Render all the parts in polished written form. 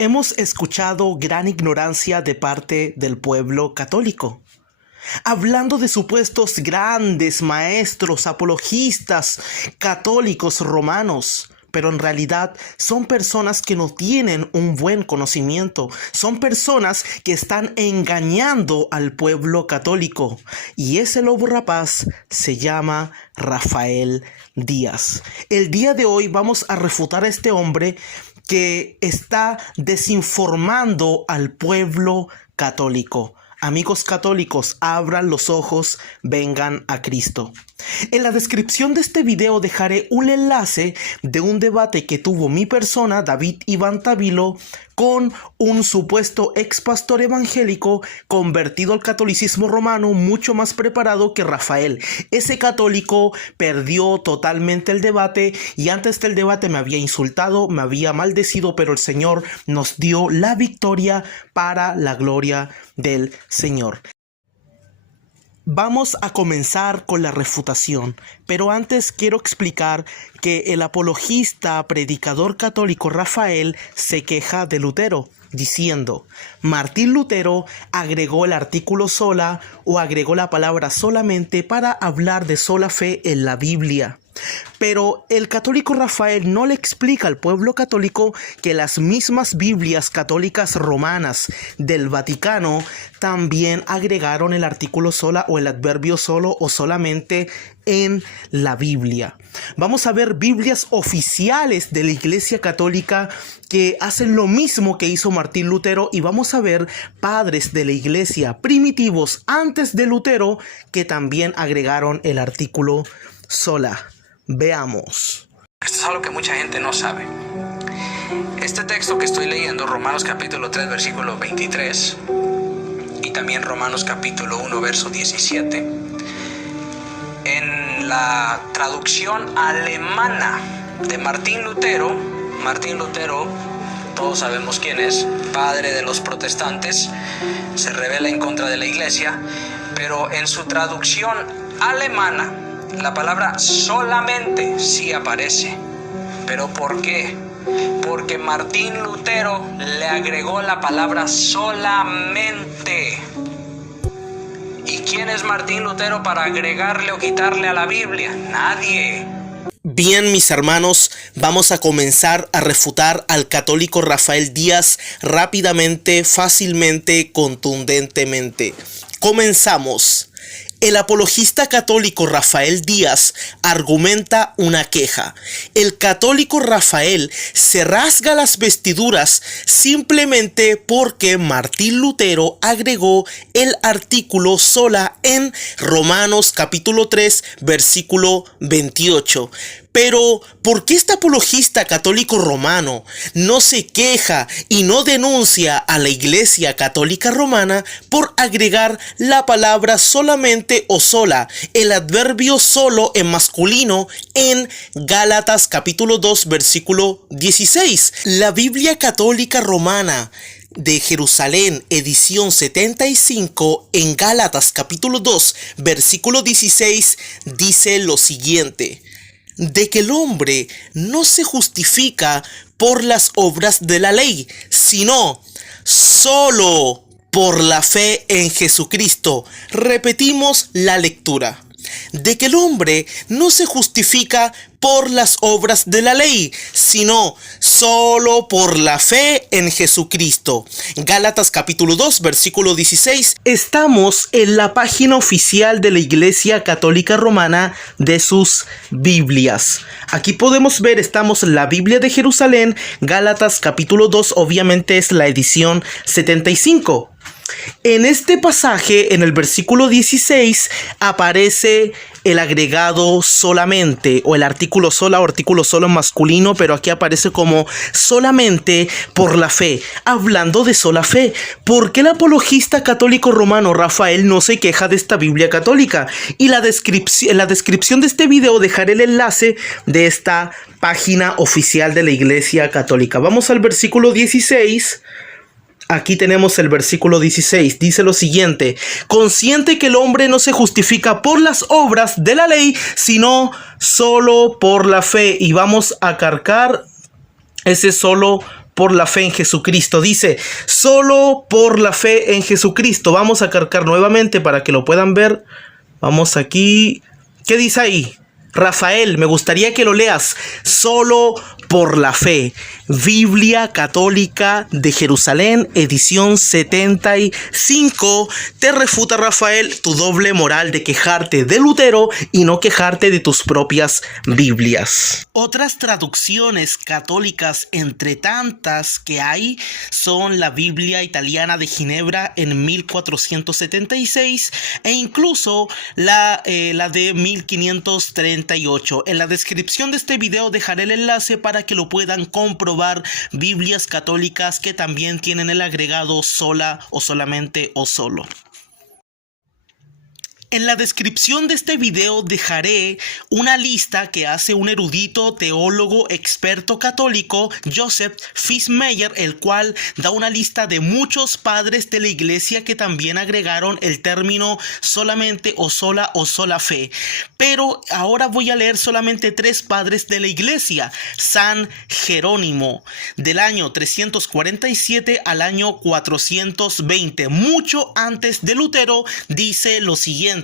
Hemos escuchado gran ignorancia de parte del pueblo católico, hablando de supuestos grandes maestros apologistas católicos romanos, pero en realidad son personas que no tienen un buen conocimiento, son personas que están engañando al pueblo católico, y ese lobo rapaz se llama Rafael Díaz. El día de hoy vamos a refutar a este hombre que está desinformando al pueblo católico. Amigos católicos, abran los ojos, vengan a Cristo. En la descripción de este video dejaré un enlace de un debate que tuvo mi persona, David Iván Tavilo, con un supuesto ex pastor evangélico convertido al catolicismo romano, mucho más preparado que Rafael. Ese católico perdió totalmente el debate y antes del debate me había insultado, me había maldecido, pero el Señor nos dio la victoria para la gloria del Señor. Vamos a comenzar con la refutación, pero antes quiero explicar que el apologista predicador católico Rafael se queja de Lutero, diciendo: Martín Lutero agregó el artículo sola o agregó la palabra solamente para hablar de sola fe en la Biblia. Pero el católico Rafael no le explica al pueblo católico que las mismas Biblias católicas romanas del Vaticano también agregaron el artículo sola o el adverbio solo o solamente en la Biblia. Vamos a ver Biblias oficiales de la Iglesia Católica que hacen lo mismo que hizo Martín Lutero, y vamos a ver padres de la Iglesia primitivos antes de Lutero que también agregaron el artículo sola. Veamos. Esto es algo que mucha gente no sabe. Este texto que estoy leyendo, Romanos capítulo 3, versículo 23, y también Romanos capítulo 1, verso 17, en la traducción alemana de Martín Lutero, todos sabemos quién es, padre de los protestantes, se rebela en contra de la iglesia, pero en su traducción alemana, la palabra solamente sí aparece. ¿Pero por qué? Porque Martín Lutero le agregó la palabra solamente. ¿Y quién es Martín Lutero para agregarle o quitarle a la Biblia? Nadie. Bien, mis hermanos, vamos a comenzar a refutar al católico Rafael Díaz rápidamente, fácilmente, contundentemente. Comenzamos. El apologista católico Rafael Díaz argumenta una queja. El católico Rafael se rasga las vestiduras simplemente porque Martín Lutero agregó el artículo sola en Romanos capítulo 3, versículo 28. Pero, ¿por qué este apologista católico romano no se queja y no denuncia a la Iglesia Católica Romana por agregar la palabra solamente o sola, el adverbio solo en masculino en Gálatas capítulo 2, versículo 16? La Biblia Católica Romana de Jerusalén, edición 75, en Gálatas capítulo 2, versículo 16, dice lo siguiente: de que el hombre no se justifica por las obras de la ley, sino solo por la fe en Jesucristo. Repetimos la lectura. De que el hombre no se justifica por las obras de la ley, sino solo por la fe en Jesucristo. Gálatas capítulo 2, versículo 16. Estamos en la página oficial de la Iglesia Católica Romana de sus Biblias. Aquí podemos ver, estamos en la Biblia de Jerusalén, Gálatas capítulo 2, obviamente es la edición 75. En este pasaje, en el versículo 16, aparece el agregado solamente o el artículo sola o artículo solo en masculino, pero aquí aparece como solamente por la fe, hablando de sola fe. ¿Por qué el apologista católico romano Rafael no se queja de esta Biblia católica? Y en la descripción de este video dejaré el enlace de esta página oficial de la Iglesia Católica. Vamos al versículo 16. Aquí tenemos el versículo 16, dice lo siguiente: consciente que el hombre no se justifica por las obras de la ley, sino solo por la fe. Y vamos a cargar ese solo por la fe en Jesucristo. Dice, solo por la fe en Jesucristo. Vamos a cargar nuevamente para que lo puedan ver. Vamos aquí. ¿Qué dice ahí? Rafael, me gustaría que lo leas. Solo por la fe. Biblia Católica de Jerusalén, edición 75. Te refuta, Rafael, tu doble moral de quejarte de Lutero y no quejarte de tus propias Biblias. Otras traducciones católicas, entre tantas que hay, son la Biblia italiana de Ginebra en 1476 e incluso la de 1538. En la descripción de este video dejaré el enlace para que lo puedan comprobar. Biblias católicas que también tienen el agregado sola o solamente o solo. En la descripción de este video dejaré una lista que hace un erudito teólogo experto católico, Joseph Fitzmayer, el cual da una lista de muchos padres de la iglesia que también agregaron el término solamente o sola fe. Pero ahora voy a leer solamente 3 padres de la iglesia. San Jerónimo, del año 347 al año 420, mucho antes de Lutero, dice lo siguiente: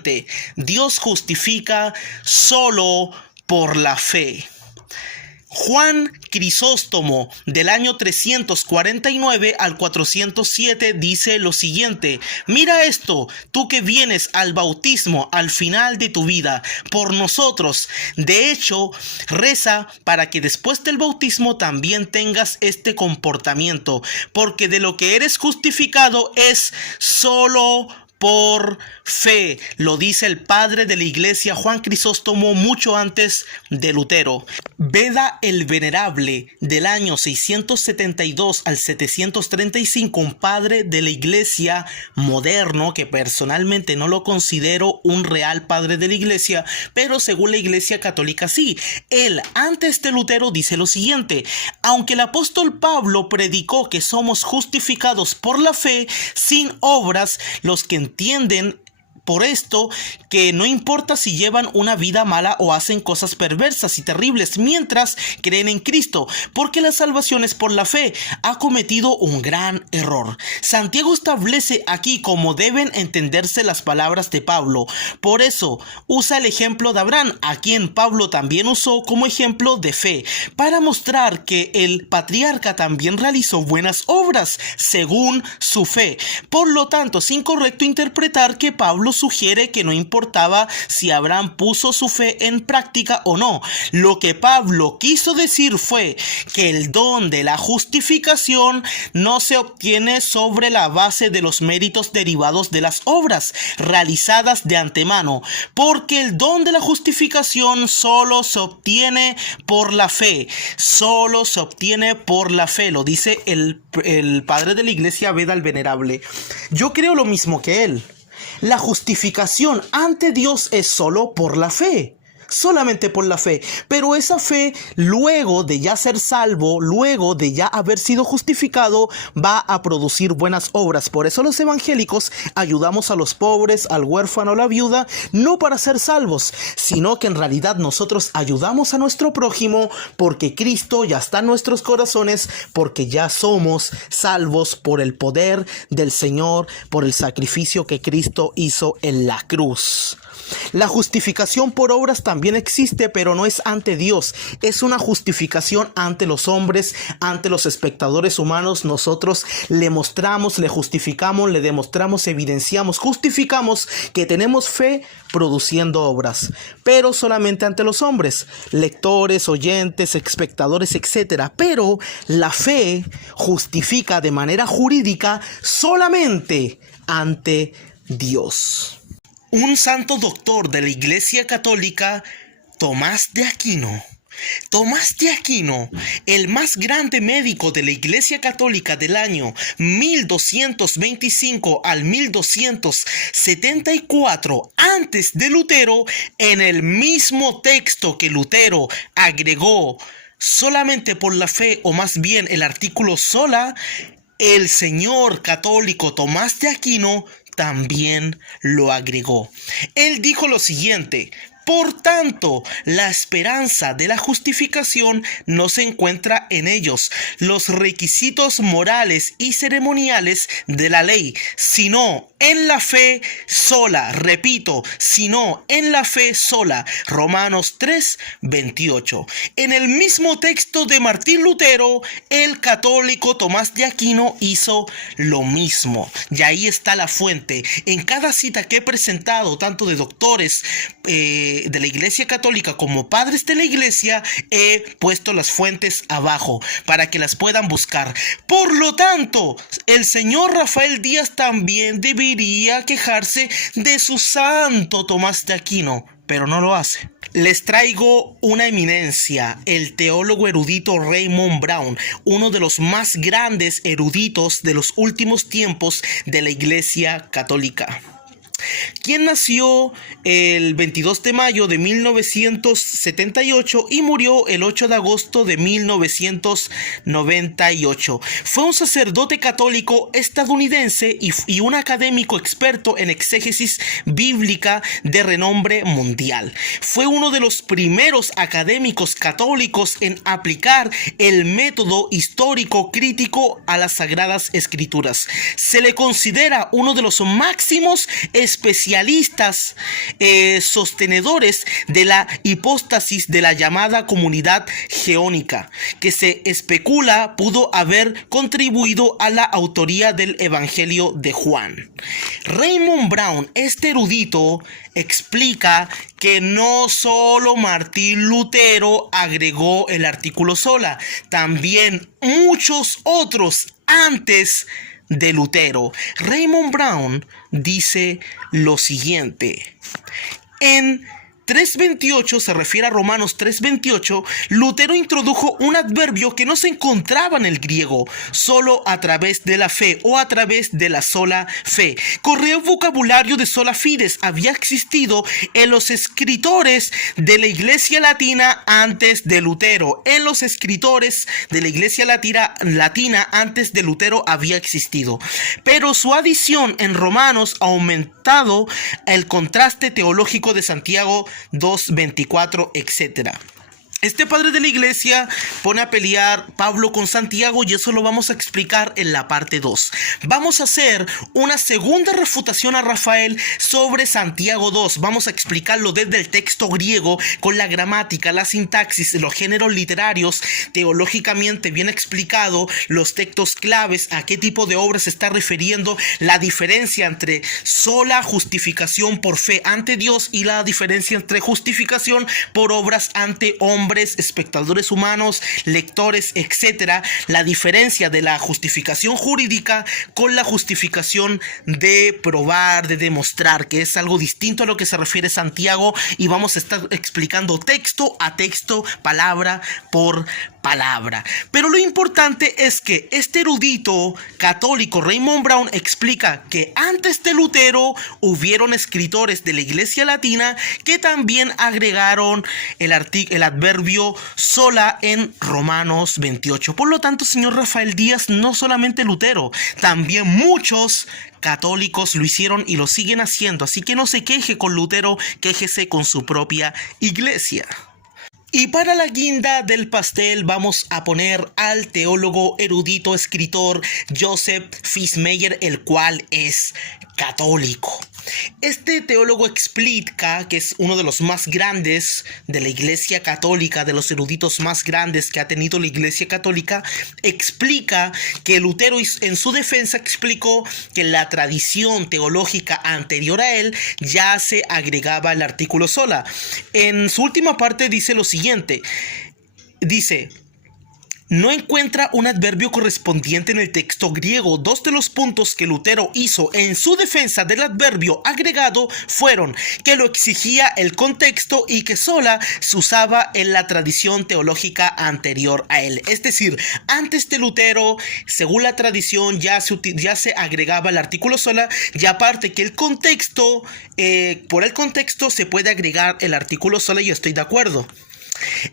Dios justifica solo por la fe. Juan Crisóstomo, del año 349 al 407, dice lo siguiente: mira esto, tú que vienes al bautismo al final de tu vida por nosotros. De hecho, reza para que después del bautismo también tengas este comportamiento, porque de lo que eres justificado es solo por fe. Lo dice el padre de la iglesia Juan Crisóstomo mucho antes de Lutero. Beda el Venerable, del año 672 al 735, un padre de la iglesia moderno que personalmente no lo considero un real padre de la iglesia, pero según la iglesia católica sí. Él antes de Lutero dice lo siguiente: aunque el apóstol Pablo predicó que somos justificados por la fe sin obras, los que entienden por esto que no importa si llevan una vida mala o hacen cosas perversas y terribles mientras creen en Cristo, porque la salvación es por la fe, ha cometido un gran error. Santiago establece aquí cómo deben entenderse las palabras de Pablo. Por eso usa el ejemplo de Abraham, a quien Pablo también usó como ejemplo de fe, para mostrar que el patriarca también realizó buenas obras según su fe. Por lo tanto, es incorrecto interpretar que Pablo sugiere que no importaba si Abraham puso su fe en práctica o no. Lo que Pablo quiso decir fue que el don de la justificación no se obtiene sobre la base de los méritos derivados de las obras realizadas de antemano, porque el don de la justificación solo se obtiene por la fe, solo se obtiene por la fe, lo dice el padre de la iglesia Beda el Venerable. Yo creo lo mismo que él. La justificación ante Dios es solo por la fe, solamente por la fe, pero esa fe, luego de ya ser salvo, luego de ya haber sido justificado, va a producir buenas obras. Por eso los evangélicos ayudamos a los pobres, al huérfano, a la viuda, no para ser salvos, sino que en realidad nosotros ayudamos a nuestro prójimo porque Cristo ya está en nuestros corazones, porque ya somos salvos por el poder del Señor, por el sacrificio que Cristo hizo en la cruz. La justificación por obras también existe, pero no es ante Dios. Es una justificación ante los hombres, ante los espectadores humanos. Nosotros le mostramos, le justificamos, le demostramos, evidenciamos, justificamos que tenemos fe produciendo obras, pero solamente ante los hombres, lectores, oyentes, espectadores, etc. Pero la fe justifica de manera jurídica solamente ante Dios. Un santo doctor de la Iglesia Católica, Tomás de Aquino. Tomás de Aquino, el más grande médico de la Iglesia Católica del año 1225 al 1274 antes de Lutero, en el mismo texto que Lutero agregó solamente por la fe, o más bien el artículo sola, el señor católico Tomás de Aquino también lo agregó. Él dijo lo siguiente: Por tanto, la esperanza de la justificación no se encuentra en ellos, los requisitos morales y ceremoniales de la ley, sino en la fe sola. Repito, sino en la fe sola. Romanos 3:28. En el mismo texto de Martín Lutero, el católico Tomás de Aquino hizo lo mismo. Y ahí está la fuente. En cada cita que he presentado, tanto de doctores de la Iglesia Católica como padres de la Iglesia, he puesto las fuentes abajo para que las puedan buscar. Por lo tanto, el señor Rafael Díaz también debería quejarse de su santo Tomás de Aquino, pero no lo hace. Les traigo una eminencia, el teólogo erudito Raymond Brown, uno de los más grandes eruditos de los últimos tiempos de la Iglesia Católica, quien nació el 22 de mayo de 1978 y murió el 8 de agosto de 1998. Fue un sacerdote católico estadounidense y un académico experto en exégesis bíblica de renombre mundial. Fue uno de los primeros académicos católicos en aplicar el método histórico crítico a las Sagradas Escrituras. Se le considera uno de los máximos especialistas sostenedores de la hipóstasis de la llamada comunidad geónica, que se especula pudo haber contribuido a la autoría del Evangelio de Juan. Raymond Brown, este erudito, explica que no solo Martín Lutero agregó el artículo sola, también muchos otros antes de Lutero. Raymond Brown dice lo siguiente: en 3:28, se refiere a Romanos 3:28, Lutero introdujo un adverbio que no se encontraba en el griego, solo a través de la fe o a través de la sola fe. Correo vocabulario de sola fides había existido en los escritores de la Iglesia Latina antes de Lutero. En los escritores de la Iglesia Latina antes de Lutero había existido, pero su adición en Romanos ha aumentado el contraste teológico de Santiago 2:24, etc. Este padre de la iglesia pone a pelear Pablo con Santiago y eso lo vamos a explicar en la parte 2. Vamos a hacer una segunda refutación a Rafael sobre Santiago 2. Vamos a explicarlo desde el texto griego con la gramática, la sintaxis, los géneros literarios, teológicamente bien explicado, los textos claves, a qué tipo de obra se está refiriendo, la diferencia entre sola justificación por fe ante Dios y la diferencia entre justificación por obras ante hombres, espectadores humanos, lectores, etcétera, la diferencia de la justificación jurídica con la justificación de probar, de demostrar, que es algo distinto a lo que se refiere Santiago, y vamos a estar explicando texto a texto, palabra por palabra. Pero lo importante es que este erudito católico Raymond Brown explica que antes de Lutero hubieron escritores de la Iglesia Latina que también agregaron el adverbio sola en Romanos 28. Por lo tanto, señor Rafael Díaz, no solamente Lutero, también muchos católicos lo hicieron y lo siguen haciendo. Así que no se queje con Lutero, quéjese con su propia iglesia. Y para la guinda del pastel vamos a poner al teólogo, erudito, escritor Joseph Fitzmayer, el cual es católico. Este teólogo explica, que es uno de los más grandes de la Iglesia Católica, de los eruditos más grandes que ha tenido la Iglesia Católica, explica que Lutero en su defensa explicó que en la tradición teológica anterior a él ya se agregaba el artículo sola. En su última parte dice lo siguiente, dice: no encuentra un adverbio correspondiente en el texto griego. Dos de los puntos que Lutero hizo en su defensa del adverbio agregado fueron que lo exigía el contexto y que sola se usaba en la tradición teológica anterior a él. Es decir, antes de Lutero, según la tradición, ya se agregaba el artículo sola, y aparte que el contexto, por el contexto se puede agregar el artículo sola, y estoy de acuerdo.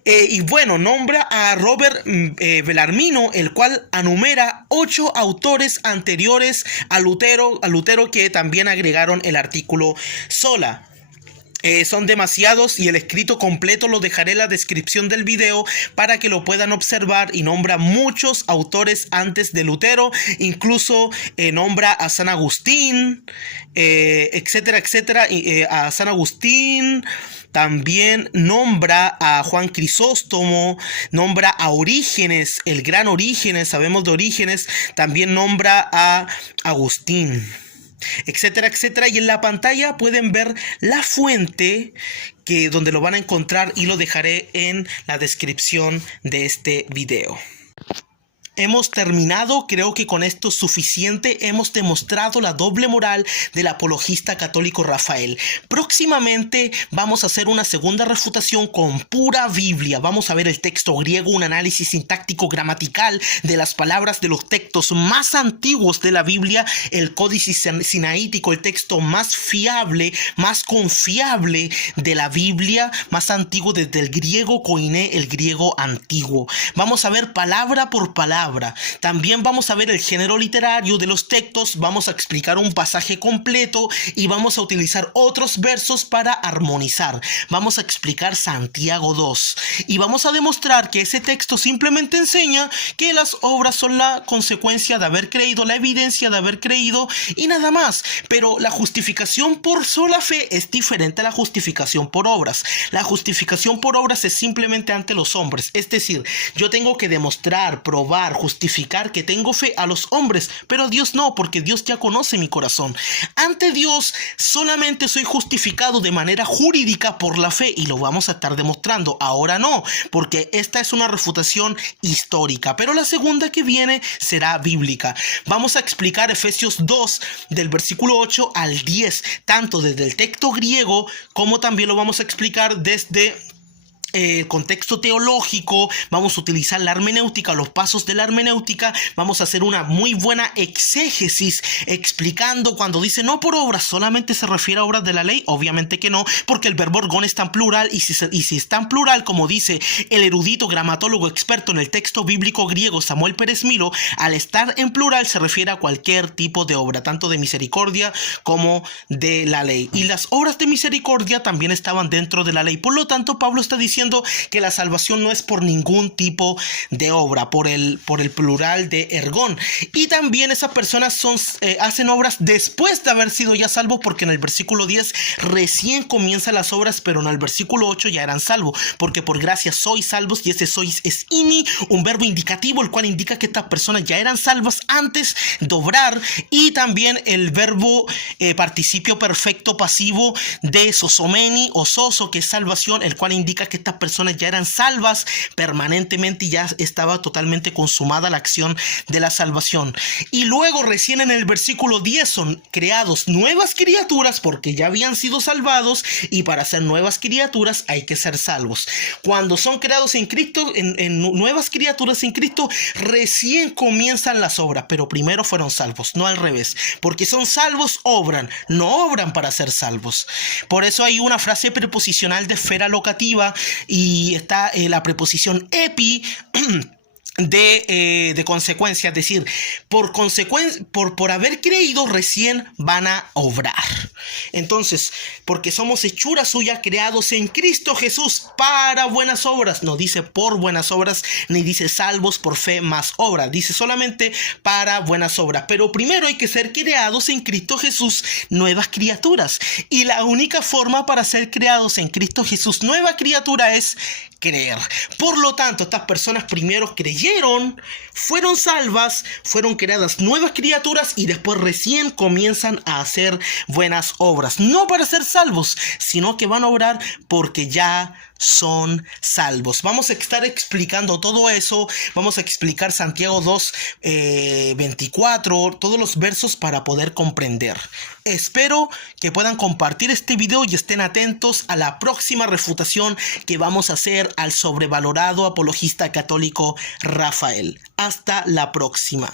Y bueno, nombra a Robert Bellarmino, el cual enumera 8 autores anteriores a Lutero que también agregaron el artículo sola. Son demasiados y el escrito completo lo dejaré en la descripción del video para que lo puedan observar, y nombra muchos autores antes de Lutero, incluso nombra a San Agustín, etcétera, etcétera, a San Agustín. También nombra a Juan Crisóstomo, nombra a Orígenes, el gran Orígenes, sabemos de Orígenes, también nombra a Agustín, etcétera, etcétera. Y en la pantalla pueden ver la fuente donde lo van a encontrar, y lo dejaré en la descripción de este video. Hemos terminado, creo que con esto es suficiente. Hemos demostrado la doble moral del apologista católico Rafael. Próximamente vamos a hacer una segunda refutación con pura Biblia. Vamos a ver el texto griego, un análisis sintáctico gramatical de las palabras de los textos más antiguos de la Biblia, el Códice Sinaítico, el texto más fiable, más confiable de la Biblia, más antiguo desde el griego koiné, el griego antiguo. Vamos a ver palabra por palabra. También vamos a ver el género literario de los textos, vamos a explicar un pasaje completo y vamos a utilizar otros versos para armonizar. Vamos a explicar Santiago 2 y vamos a demostrar que ese texto simplemente enseña que las obras son la consecuencia de haber creído, la evidencia de haber creído y nada más. Pero la justificación por sola fe es diferente a la justificación por obras. La justificación por obras es simplemente ante los hombres, es decir, yo tengo que demostrar, probar, justificar que tengo fe a los hombres, pero a Dios no, porque Dios ya conoce mi corazón. Ante Dios solamente soy justificado de manera jurídica por la fe, y lo vamos a estar demostrando. Ahora no, porque esta es una refutación histórica, pero la segunda que viene será bíblica. Vamos a explicar Efesios 2 del versículo 8 al 10, tanto desde el texto griego como también lo vamos a explicar desde el contexto teológico. Vamos a utilizar la hermenéutica, los pasos de la hermenéutica. Vamos a hacer una muy buena exégesis explicando cuando dice no por obras, solamente se refiere a obras de la ley. Obviamente que no, porque el verbo orgón está en plural, y si está en plural, como dice el erudito gramatólogo experto en el texto bíblico griego Samuel Pérez Milo, al estar en plural se refiere a cualquier tipo de obra, tanto de misericordia como de la ley. Y las obras de misericordia también estaban dentro de la ley. Por lo tanto, Pablo está diciendo que la salvación no es por ningún tipo de obra, por el plural de ergón. Y también esas personas hacen obras después de haber sido ya salvos, porque en el versículo 10 recién comienzan las obras, pero en el versículo 8 ya eran salvos, porque por gracia sois salvos, y ese sois es ini, un verbo indicativo, el cual indica que estas personas ya eran salvas antes de obrar. Y también el verbo participio perfecto pasivo de sosomeni o soso, que es salvación, el cual indica que estas personas ya eran salvas permanentemente y ya estaba totalmente consumada la acción de la salvación. Y luego recién en el versículo 10 son creados nuevas criaturas, porque ya habían sido salvados, y para ser nuevas criaturas hay que ser salvos. Cuando son creados en Cristo, en nuevas criaturas en Cristo, recién comienzan las obras, pero primero fueron salvos, no al revés, porque son salvos, obran, no obran para ser salvos. Por eso hay una frase preposicional de esfera locativa, y está la preposición epi de consecuencia, es decir, por haber creído recién van a obrar. Entonces, porque somos hechura suya, creados en Cristo Jesús para buenas obras. No dice por buenas obras, ni dice salvos por fe más obra, dice solamente para buenas obras. Pero primero hay que ser creados en Cristo Jesús, nuevas criaturas, y la única forma para ser creados en Cristo Jesús nueva criatura es creer. Por lo tanto, estas personas primero creyeron, fueron salvas, fueron creadas nuevas criaturas, y después recién comienzan a hacer buenas obras, no para ser salvos, sino que van a obrar porque ya son salvos. Vamos a estar explicando todo eso. Vamos a explicar Santiago 2, 24, todos los versos para poder comprender. Espero que puedan compartir este video y estén atentos a la próxima refutación que vamos a hacer al sobrevalorado apologista católico Rafael. Hasta la próxima.